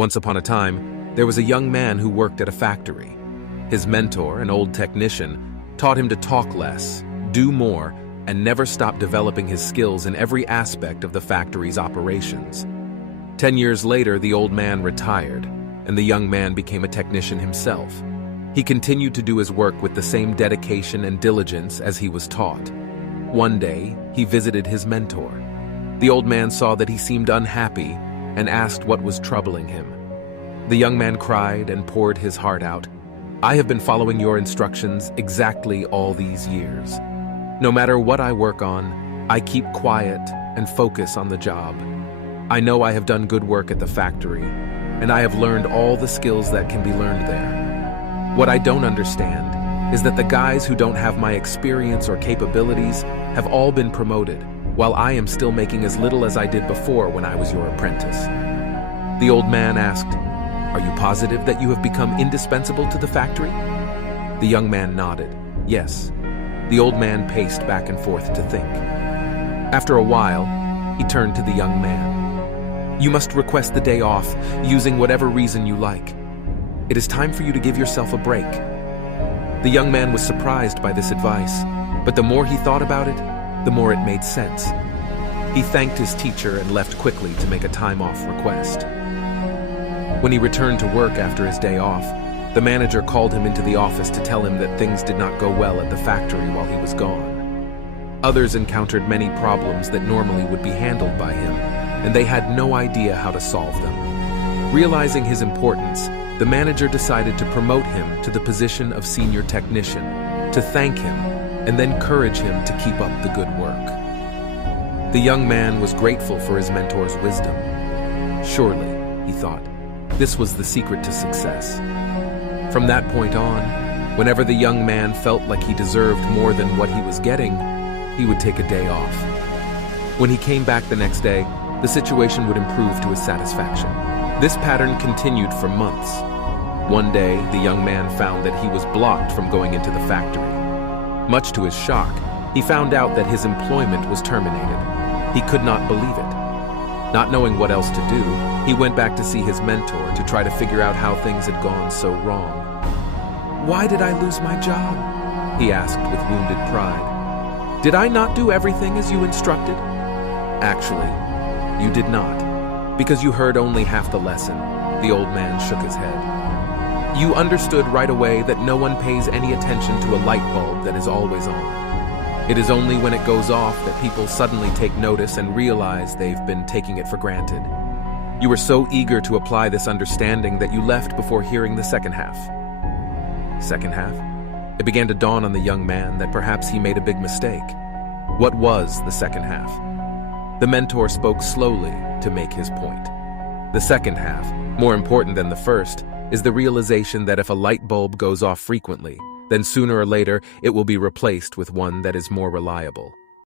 Once upon a time, there was a young man who worked at a factory. His mentor, an old technician, taught him to talk less, do more, and never stop developing his skills in every aspect of the factory's operations. 10 years later, the old man retired, and the young man became a technician himself. He continued to do his work with the same dedication and diligence as he was taught. One day, he visited his mentor. The old man saw that he seemed unhappy and asked what was troubling him. The young man cried and poured his heart out. "I have been following your instructions exactly all these years. No matter what I work on, I keep quiet and focus on the job. I know I have done good work at the factory, and I have learned all the skills that can be learned there. What I don't understand is that the guys who don't have my experience or capabilities have all been promoted, while I am still making as little as I did before when I was your apprentice." The old man asked, "Are you positive that you have become indispensable to the factory?" The young man nodded. "Yes." The old man paced back and forth to think. After a while, he turned to the young man. "You must request the day off, using whatever reason you like. It is time for you to give yourself a break." The young man was surprised by this advice, but the more he thought about it, the more it made sense. He thanked his teacher and left quickly to make a time-off request. When he returned to work after his day off, the manager called him into the office to tell him that things did not go well at the factory while he was gone. Others encountered many problems that normally would be handled by him, and they had no idea how to solve them. Realizing his importance, the manager decided to promote him to the position of senior technician, to thank him, and then encourage him to keep up the good work. The young man was grateful for his mentor's wisdom. Surely, he thought, this was the secret to success. From that point on, whenever the young man felt like he deserved more than what he was getting, he would take a day off. When he came back the next day, the situation would improve to his satisfaction. This pattern continued for months. One day, the young man found that he was blocked from going into the factory. Much to his shock, he found out that his employment was terminated. He could not believe it. Not knowing what else to do, he went back to see his mentor to try to figure out how things had gone so wrong. "Why did I lose my job?" he asked with wounded pride. "Did I not do everything as you instructed?" "Actually, you did not, because you heard only half the lesson," the old man shook his head. "You understood right away that no one pays any attention to a light bulb that is always on. It is only when it goes off that people suddenly take notice and realize they've been taking it for granted. You were so eager to apply this understanding that you left before hearing the second half." Second half? It began to dawn on the young man that perhaps he made a big mistake. What was the second half? The mentor spoke slowly to make his point. The second half, more important than the first, is the realization that if a light bulb goes off frequently, then sooner or later it will be replaced with one that is more reliable.